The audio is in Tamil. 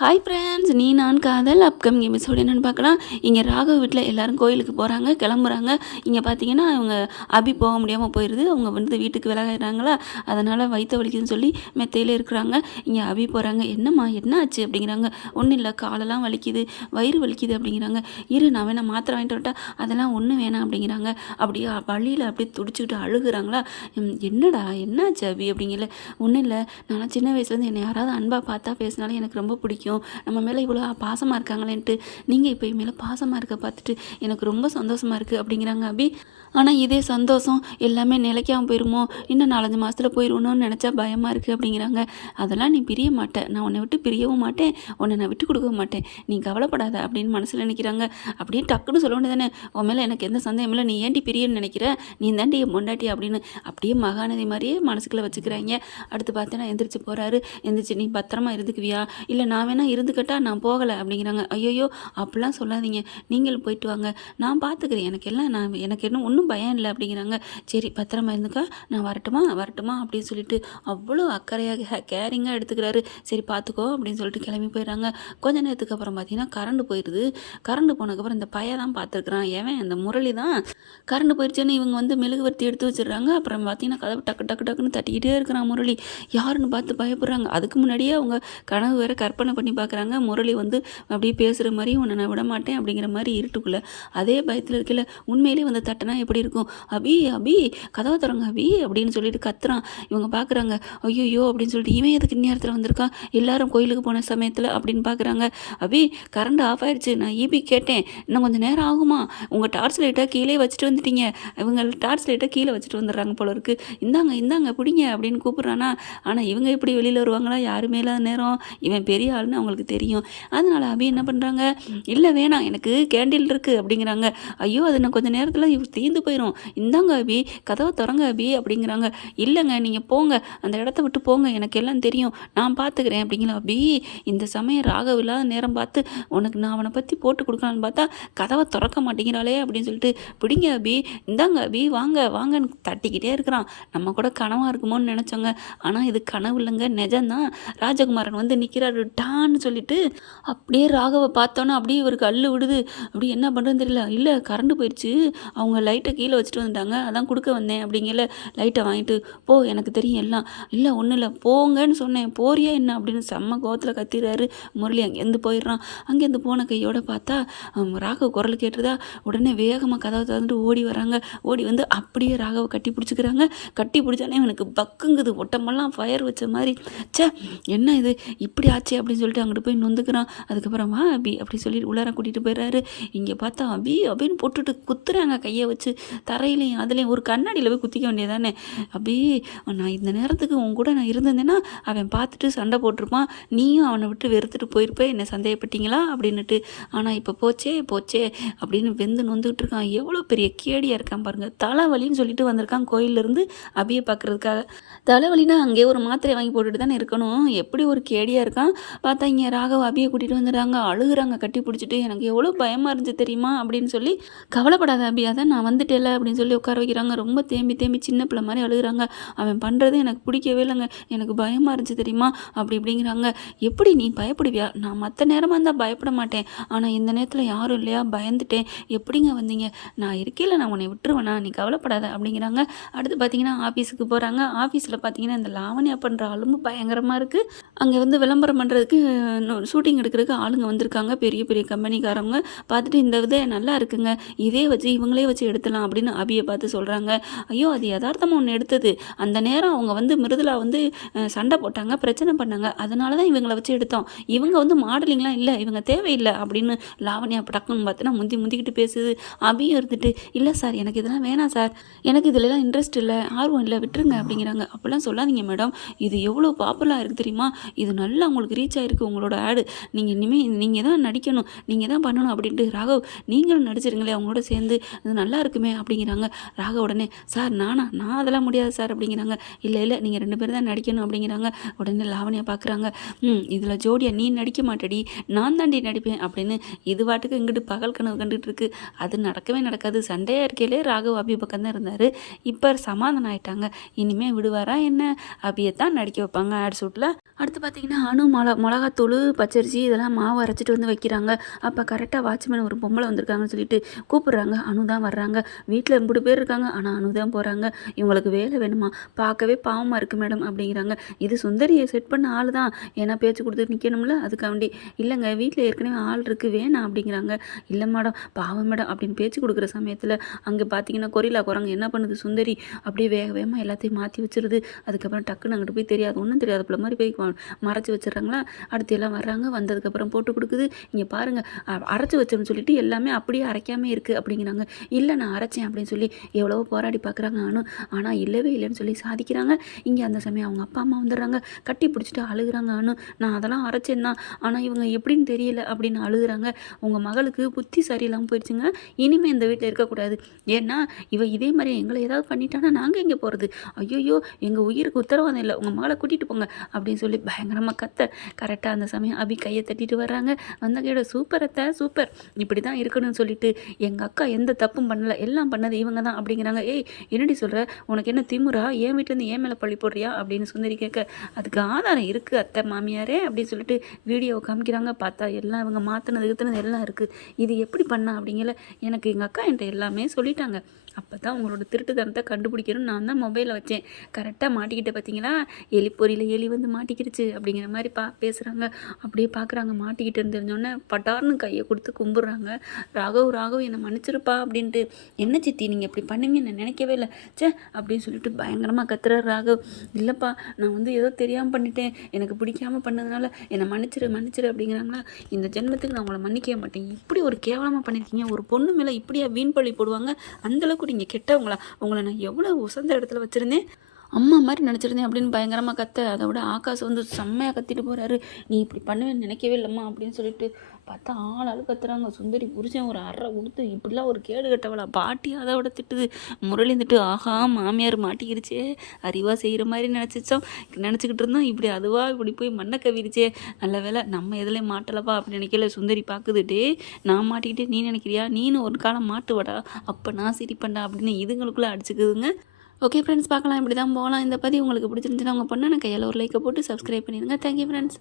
ஹாய் ஃப்ரெண்ட்ஸ் நீ நான் காதல் அப்கமிங் எபிசோடு என்னென்னு பார்க்கலாம். இங்கே ராகவ் வீட்டில் எல்லாரும் கோயிலுக்கு போகிறாங்க கிளம்புறாங்க. இங்கே பார்த்தீங்கன்னா அவங்க அபி போக முடியாமல் போயிடுது அவங்க வந்து வீட்டுக்கு விலகிறாங்களா அதனால் வயிற்று வலிக்குதுன்னு சொல்லி மெத்தையில் இருக்கிறாங்க. இங்கே அபி போகிறாங்க என்னம்மா என்ன ஆச்சு அப்படிங்கிறாங்க. ஒன்றும் இல்லை காலெல்லாம் வலிக்குது வயிறு வலிக்குது அப்படிங்கிறாங்க. இரு நான் வேணா மாத்திரை வாங்கிட்டு வரட்டா? அதெல்லாம் ஒன்றும் வேணாம் அப்படிங்கிறாங்க. அப்படியே வழியில் அப்படியே துடிச்சுக்கிட்டு அழுகுறாங்களா? "ம், என்னடா என்னாச்சு அபி? அப்படிங்கல. ஒன்றும் இல்லை நான் சின்ன வயசுலேருந்து என்னை யாராவது அன்பாக பார்த்தா பேசினாலும் எனக்கு ரொம்ப பிடிக்கும். நம்ம மேலே இவ்வளோ பாசமாக இருக்காங்களேன்ட்டு நீங்கள் இப்போ என் மேலே பாசமாக இருக்க பார்த்துட்டு எனக்கு ரொம்ப சந்தோஷமாக இருக்குது அப்படிங்கிறாங்க அபி. ஆனால் இதே சந்தோஷம் எல்லாமே நிலைக்காமல் போயிருமோ? இன்னும் நாலஞ்சு மாதத்தில் போயிடுவோன்னு நினச்சா பயமாக இருக்குது அப்படிங்கிறாங்க. அதெல்லாம் நீ பிரிய மாட்டேன் நான் உன்னை விட்டு பிரியவும் மாட்டேன். உன்னை நான் விட்டு கொடுக்கவும் மாட்டேன். நீ கவலைப்படாத அப்படின்னு மனசில் நினைக்கிறாங்க. அப்படியே டக்குன்னு சொல்ல வேண்டியதானே உன் மேலே எனக்கு எந்த சந்தேகம் இல்லை. நீ ஏன்டி பிரியன்னு நினைக்கிற? நீ தாண்டி என் பொண்டாட்டி அப்படின்னு அப்படியே மகாநதி மாதிரியே மனசுக்குள்ளே வச்சுக்கிறாங்க. அடுத்து பார்த்தா எந்திரிச்சு போகிறாரு எந்திரிச்சு நீ பத்திரமா இருந்துக்குவியா? இல்லை நான் வேணா ஆனால் இருந்துக்கட்டா நான் போகலை அப்படிங்கிறாங்க. ஐயோயோ அப்படிலாம் சொல்லாதீங்க. நீங்கள் போயிட்டு வாங்க. நான் பார்த்துக்கிறேன் எனக்கு எல்லாம் நான் எனக்கு இன்னும் ஒன்றும் பயம் இல்லை அப்படிங்கிறாங்க. சரி பத்திரமா இருந்துக்கா. நான் வரட்டுமா? வரட்டுமா? அப்படின்னு சொல்லிட்டு அவ்வளோ அக்கறையாக கேரிங்காக எடுத்துக்கிறாரு. சரி பார்த்துக்கோ அப்படின்னு சொல்லிட்டு கிளம்பி போயிடுறாங்க. கொஞ்ச நேரத்துக்கு அப்புறம் பார்த்தீங்கன்னா கரண்ட் போயிடுது கரண்ட் போனதுக்கப்புறம் இந்த பையன் தான் பார்த்துருக்குறான் ஏன் அந்த முரளி தான். கரண்ட் போயிடுச்சுன்னு இவங்க வந்து மெழுகுவர்த்தி எடுத்து வச்சிடுறாங்க. அப்புறம் பார்த்தீங்கன்னா கதவு டக்கு டக்கு டக்குன்னு தட்டிக்கிட்டே இருக்கிறான் முரளி. யாருன்னு பார்த்து பயப்படுறாங்க. அதுக்கு முன்னாடியே அவங்க கனவு வேற கற்பனை பண்ணி பார்க்குறாங்க முரளி வந்து அப்படியே பேசுகிற மாதிரி உன்னை நான் விட மாட்டேன் அப்படிங்கிற மாதிரி இருட்டுக்குள்ளே அதே பயத்தில் இருக்கல உண்மையிலேயே வந்து தட்டினா எப்படி இருக்கும்? அபி அபி கதவை தரங்க அபி அப்படின்னு சொல்லிட்டு கத்துறான். இவங்க பார்க்குறாங்க ஐயோ அப்படின்னு சொல்லிட்டு இவன் எதுக்கு இந்நேரத்தில் வந்திருக்கான் எல்லாரும் கோயிலுக்கு போன சமயத்தில் அப்படின்னு பார்க்குறாங்க அபி கரண்ட் ஆஃப் ஆயிடுச்சு. நான் ஈபி கேட்டேன். இன்னும் கொஞ்சம் நேரம் ஆகுமா? உங்கள் டார்ச் லைட்டாக கீழே வச்சுட்டு வந்துட்டீங்க. இவங்க டார்ச் லைட்டாக கீழே வச்சுட்டு வந்துடுறாங்க போல இருக்கு. இந்தாங்க இந்தாங்க பிடிங்க அப்படின்னு கூப்பிட்றானா. ஆனால் இவங்க எப்படி வெளியில் வருவாங்களா? யாருமே இல்லாத நேரம். இவன் பெரிய ஆள் ஆளுன்னு அவங்களுக்கு தெரியும். அதனால அபி என்ன பண்ணுறாங்க இல்லை வேணாம் எனக்கு கேண்டில் இருக்குது அப்படிங்கிறாங்க. ஐயோ அது நான் கொஞ்சம் நேரத்தில் தீர்ந்து போயிடும் இந்தாங்க அபி கதவை திறங்க அபி அப்படிங்கிறாங்க. இல்லைங்க நீங்கள் போங்க. அந்த இடத்த விட்டு போங்க. எனக்கு எல்லாம் தெரியும். நான் பார்த்துக்கிறேன் அப்படிங்கிற அபி இந்த சமயம் ராகவ் இல்லாத நேரம் பார்த்து உனக்கு நான் அவனை பற்றி போட்டு கொடுக்கலான்னு பார்த்தா கதவை திறக்க மாட்டேங்கிறாளே அப்படின்னு சொல்லிட்டு பிடிங்க அபி. இந்தாங்க அபி வாங்க வாங்கன்னு தட்டிக்கிட்டே இருக்கிறான். நம்ம கூட கனவாக இருக்குமோன்னு நினச்சோங்க ஆனால் இது கனவு இல்லைங்க நிஜம்தான். ராஜகுமாரன் வந்து நிற்கிறாரு டா வான்னு சொல்லிட்டு அப்படியே ராகவை பார்த்தோன்னே அப்படியே இவருக்கு அள்ளு விடுது. அப்படி என்ன பண்ணுறதுன்னு தெரியல. இல்லை கரண்ட் போயிடுச்சு. அவங்க லைட்டை கீழே வச்சுட்டு வந்துட்டாங்க அதான் கொடுக்க வந்தேன் அப்படிங்கல லைட்டை வாங்கிட்டு போ எனக்கு தெரியும் எல்லாம். இல்லை ஒன்றும் இல்லை. போங்கன்னு சொன்னேன். போறியா என்ன? அப்படின்னு செம்ம கோவத்தில் கத்திடுறாரு முரளி. அங்கேருந்து போயிடுறான். அங்கேருந்து போன கையோட பார்த்தா ராகவ ராகவ் குரல் கேட்டுதா? உடனே வேகமாக கதவை திறந்துட்டு ஓடி வராங்க. ஓடி வந்து அப்படியே ராகவை கட்டி பிடிச்சிக்கிறாங்க. கட்டி பிடிச்சானே எனக்கு பக்குங்குது. ஒட்டமெல்லாம் ஃபயர் வச்ச மாதிரி. ச்சே என்ன இது? இப்படி ஆச்சு அப்படின்னு சொல்லி சொல்லிட்டு அங்கிட்டு போய் நொந்துக்கிறான். அதுக்கப்புறம் வா அபி அப்படி சொல்லி உள்ளார கூட்டிகிட்டு போயிடுறாரு இங்கே பார்த்தா அபி அப்படின்னு போட்டுட்டு குத்துறாங்க கையை வச்சு. தரையிலையும் அதுலேயும் ஒரு கண்ணாடியில் போய் குத்திக்க வேண்டியதானே. அபி நான் இந்த நேரத்துக்கு உன் கூட நான் இருந்திருந்தேன்னா அவன் பார்த்துட்டு சண்டை போட்டிருப்பான். நீயும் அவனை விட்டு வெறுத்துட்டு போயிருப்ப. என்னை சந்தேகப்பட்டீங்களா? அப்படின்னுட்டு. ஆனால் இப்போ போச்சே போச்சே அப்படின்னு வெந்து நொந்துக்கிட்டு இருக்கான். எவ்வளோ பெரிய கேடியாக இருக்கான் பாருங்கள் தலைவலின்னு சொல்லிட்டு வந்திருக்கான் கோயிலிருந்து அபியை பார்க்கறதுக்காக தலைவலினா அங்கேயே ஒரு மாத்திரை வாங்கி போட்டுட்டு தானே இருக்கணும். எப்படி ஒரு கேடியாக இருக்கான்? பார்த்தா இங்கே ராகவ அபியை கூட்டிகிட்டு வந்துடுறாங்க. அழுகுறாங்க கட்டி பிடிச்சிட்டு. எனக்கு எவ்வளோ பயமாக இருந்துச்சு தெரியுமா? அப்படின்னு சொல்லி கவலைப்படாத அபியா தான் நான் வந்துட்டேல அப்படின்னு சொல்லி உட்கார வைக்கிறாங்க. ரொம்ப தேம்பி தேம்பி சின்ன பிள்ளை மாதிரி அழுகுறாங்க. அவன் பண்ணுறது எனக்கு பிடிக்கவே இல்லைங்க. எனக்கு பயமாக இருந்துச்சு தெரியுமா? அப்படி இப்படிங்கிறாங்க. எப்படி நீ பயப்படுவியா? நான் மற்ற நேரமாக இருந்தால் பயப்பட மாட்டேன். ஆனால் இந்த நேரத்தில் யாரும் இல்லையா? பயந்துட்டேன். எப்படிங்க வந்தீங்க? நான் இருக்கையில் நான் உன்னை விட்டுருவேனா? நீ கவலைப்படாத அப்படிங்கிறாங்க. அடுத்து பார்த்தீங்கன்னா ஆஃபீஸுக்கு போகிறாங்க ஆஃபீஸில் பார்த்தீங்கன்னா இந்த லாவணியா பண்ணுற ஆளும்பு பயங்கரமாக இருக்குது அங்கே வந்து விளம்பரம் பண்ணுறதுக்கு ஷூட்டிங் எடுக்கிறதுக்கு ஆளுங்க வந்திருக்காங்க. பெரிய பெரிய கம்பெனிக்காரவங்க. பார்த்துட்டு இந்த இதை நல்லா இருக்குங்க. இதே வச்சு இவங்களே வச்சு எடுத்துலாம் அப்படின்னு அபியை பார்த்து சொல்கிறாங்க ஐயோ அது யதார்த்தமாக ஒன்று எடுத்தது. அந்த நேரம் அவங்க வந்து மிருதுலா வந்து சண்டை போட்டாங்க பிரச்சனை பண்ணாங்க. அதனால தான் இவங்களை வச்சு எடுத்தோம். இவங்க வந்து மாடலிங்லாம் இல்லை இவங்க தேவையில்லை அப்படின்னு லாவண்யா டக்குன்னு பார்த்தோன்னா முந்தி முந்திக்கிட்டு பேசுது. அபியும் இருந்துட்டு இல்லை சார் எனக்கு இதெல்லாம் வேணாம் சார். எனக்கு இதுலலாம் இன்ட்ரெஸ்ட் இல்லை. ஆர்வம் இல்லை. விட்டுருங்க. அப்படிங்கிறாங்க. அப்படிலாம் சொல்லாதீங்க மேடம் இது எவ்வளோ பாப்புலராக இருக்குது தெரியுமா? இது நல்லா உங்களுக்கு ரீச் ஆயிருக்கு. உங்களோட ஆடு நீங்கள் இனிமேல் நீங்கள் தான் நடிக்கணும் நீங்கள் தான் பண்ணணும் அப்படின்ட்டு ராகவ் நீங்களும் நடிச்சிருங்களே அவங்களோட சேர்ந்து. இது நல்லா இருக்குமே அப்படிங்கிறாங்க. ராகவ் உடனே சார் நானா? நான் அதெல்லாம் முடியாது சார் அப்படிங்கிறாங்க. இல்லை இல்லை நீங்கள் ரெண்டு பேரும் தான் நடிக்கணும் அப்படிங்கிறாங்க. உடனே லாவணியை பார்க்குறாங்க ம் இதில் ஜோடியா நீ நடிக்க மாட்டடி நான் தாண்டி நடிப்பேன் அப்படின்னு இது வாட்டுக்கு இங்கிட்டு பகல் கனவு கண்டுட்டு இருக்கு. அது நடக்கவே நடக்காது. சண்டையாக இருக்கையிலே ராகவ் அபி பக்கம் தான் இருந்தார். இப்போ சமாதானம் ஆயிட்டாங்க. இனிமேல் விடுவாரா என்ன? அபியை தான் நடிக்க வைப்பாங்க. ஆட் சூட்டில் அடுத்து பார்த்தீங்கன்னா அனு மொள மிளகா துளு பச்சரிசி இதெல்லாம் மாவு அரைச்சிட்டு வந்து வைக்கிறாங்க. அப்போ கரெக்டாக வாட்ச்மேன் ஒரு பொம்பளை வந்திருக்காங்கன்னு சொல்லிட்டு கூப்பிட்றாங்க. அனு தான் வர்றாங்க. வீட்டில் ரெண்டு பேர் இருக்காங்க. ஆனால் அனு தான் போகிறாங்க இவங்களுக்கு வேலை வேணுமா? பார்க்கவே பாவமாக இருக்குது மேடம் அப்படிங்கிறாங்க. இது சுந்தரியை செட் பண்ண ஆள் தான் ஏன்னா பேச்சு கொடுத்து நிற்கணும்ல அதுக்காண்டி இல்லைங்க வீட்டில் ஏற்கனவே ஆள் இருக்குது வேணாம் அப்படிங்கிறாங்க. இல்லை மேடம் பாவம் மேடம் அப்படின்னு பேச்சு கொடுக்குற சமயத்தில் அங்கே பார்த்தீங்கன்னா கொரிலா குரங்கு என்ன பண்ணுது சுந்தரி? அப்படியே வேக வேகமாக எல்லாத்தையும் மாற்றி வச்சிருது. அதுக்கப்புறம் டக்குன்னு அங்கிட்டு போய் தெரியாது. ஒன்றும் தெரியாது போல மாதிரி போய் மறைச்சி வச்சிடறாங்களா வச்சிடுறாங்களா? அடுத்து எல்லாம் வர்றாங்க வந்ததுக்கப்புறம் போட்டு கொடுக்குது. இங்கே பாருங்கள் அரைச்சி வச்சோம்னு சொல்லிட்டு எல்லாமே அப்படியே அரைக்காம இருக்குது அப்படிங்கிறாங்க. இல்லை நான் அரைச்சேன் அப்படின்னு சொல்லி எவ்வளவோ போராடி பார்க்குறாங்க ஆனும் ஆனால் இல்லவே இல்லைன்னு சொல்லி சாதிக்கிறாங்க. இங்கே அந்த சமயம் அவங்க அப்பா அம்மா வந்துடுறாங்க. கட்டி பிடிச்சிட்டு அழுகுறாங்க அனு நான் அதெல்லாம் அரைச்சேன் தான். ஆனால் இவங்க எப்படின்னு தெரியல அப்படின்னு அழுகுறாங்க. உங்கள் மகளுக்கு புத்தி சரியில்லாமல் போயிடுச்சுங்க. இனிமேல் இந்த வீட்டில் இருக்கக்கூடாது. ஏன்னா இவ இதே மாதிரி எங்களை ஏதாவது பண்ணிட்டானா நாங்கள் எங்கே போகிறது ஐயோ எங்கள் உயிருக்கு உத்தரவாதம் இல்லை. உங்கள் மகளை கூட்டிகிட்டு போங்க அப்படின்னு சொல்லி பயங்கரமாக கத்த கரெக்டாக கரெக்டாக அந்த சமயம் அபி கையை தட்டிட்டு வர்றாங்க. வந்த கையோட சூப்பர் அத்தை சூப்பர். இப்படி தான் இருக்கணும்னு சொல்லிட்டு எங்கள் அக்கா எந்த தப்பும் பண்ணல. எல்லாம் பண்ணது இவங்க தான் அப்படிங்கிறாங்க. ஏய் என்னடி சொல்கிற உனக்கு என்ன திமுறா? என் வீட்டிலேருந்து ஏன் மேலே பழி போடுறியா? அப்படின்னு சுந்தரி கேட்க அதுக்கு ஆதாரம் இருக்குது அத்தை மாமியாரே அப்படின்னு சொல்லிட்டு வீடியோவை காமிக்கிறாங்க. பார்த்தா எல்லாம் இவங்க மாற்றினது கித்தினது எல்லாம் இருக்குது இது எப்படி பண்ணா அப்படிங்கல எனக்கு எங்கள் அக்கா என்கிட்ட எல்லாமே சொல்லிட்டாங்க. அப்போ தான் உங்களோட திருட்டுத்தனத்தை கண்டுபிடிக்கணும் நான் தான் மொபைலில் வச்சேன். கரெக்டாக மாட்டிக்கிட்ட பார்த்தீங்களா எலி பொறியில் எலி வந்து மாட்டிக்கிடுச்சு அப்படிங்கிற மாதிரி பா பேசுகிறாங்க அப்படியே பார்க்குறாங்க மாட்டிக்கிட்டு தெரிஞ்சோடனே பட்டார்னு கையை கொடுத்து கும்பிட்றாங்க. ராகவ் ராகவ் என்னை மன்னிச்சிருப்பா அப்படின்ட்டு என்ன சித்தி நீங்கள் இப்படி பண்ணுவீங்கன்னு நான் நினைக்கவே இல்லை. ச்சே அப்படின்னு சொல்லிட்டு பயங்கரமாக கத்துறாரு ராகவ். இல்லைப்பா நான் வந்து ஏதோ தெரியாமல் பண்ணிட்டேன். எனக்கு பிடிக்காமல் பண்ணதுனால என்னை மன்னிச்சிரு மன்னிச்சிரு அப்படிங்கிறாங்களா? இந்த ஜென்மத்துக்கு நான் உங்களை மன்னிக்கவே மாட்டேன். இப்படி ஒரு கேவலமாக பண்ணியிருக்கீங்க ஒரு பொண்ணு மேலே இப்படியா வீண் பழி போடுவாங்க. அந்தளவுக்கு நீங்கள் கெட்டவங்களா? உங்களை நான் எவ்வளோ உசந்த இடத்துல வச்சுருந்தேன். அம்மா மாதிரி நினச்சிருந்தேன் அப்படின்னு பயங்கரமாக கத்த. அதை விட ஆகாஷ் வந்து செம்மையாக கத்திட்டு போகிறாரு நீ இப்படி பண்ணுவேன்னு நினைக்கவே இல்லைம்மா அப்படின்னு சொல்லிட்டு பார்த்தா ஆள் ஆள் கத்துறாங்க. சுந்தரி புருஷன் ஒரு அரை கொடுத்து இப்படிலாம் ஒரு கேடு கட்டவளா. பாட்டி அதை விட திட்டுது. முரளிந்துட்டு ஆஹா மாமியார் மாட்டிக்கிருச்சே. அறிவாக செய்கிற மாதிரி நினச்சிச்சோம். நினச்சிக்கிட்டு இருந்தோம். இப்படி அதுவா இப்படி போய் மண்ணை கவிரிச்சே. நல்ல வேலை நம்ம எதுலேயும் மாட்டலப்பா அப்படி நினைக்கல சுந்தரி. பார்க்குது நான் மாட்டிக்கிட்டே நீ நினைக்கிறியா? நீனு ஒரு காலம் மாட்டுவடா. அப்போ நான் சிரிப்பண்டா அப்படின்னு இதுங்களுக்குள்ளே அடிச்சுக்குதுங்க. ஓகே ஃப்ரெண்ட்ஸ் பார்க்கலாம். இப்படி தான் போகலாம். இந்த பதிவு உங்களுக்கு பிடிச்சிருந்துச்சுன்னா உங்கள் பொண்ணு கையில் ஒரு லைக்கை போட்டு சப்ஸ்கிரைப் பண்ணிடுங்க. Thank you friends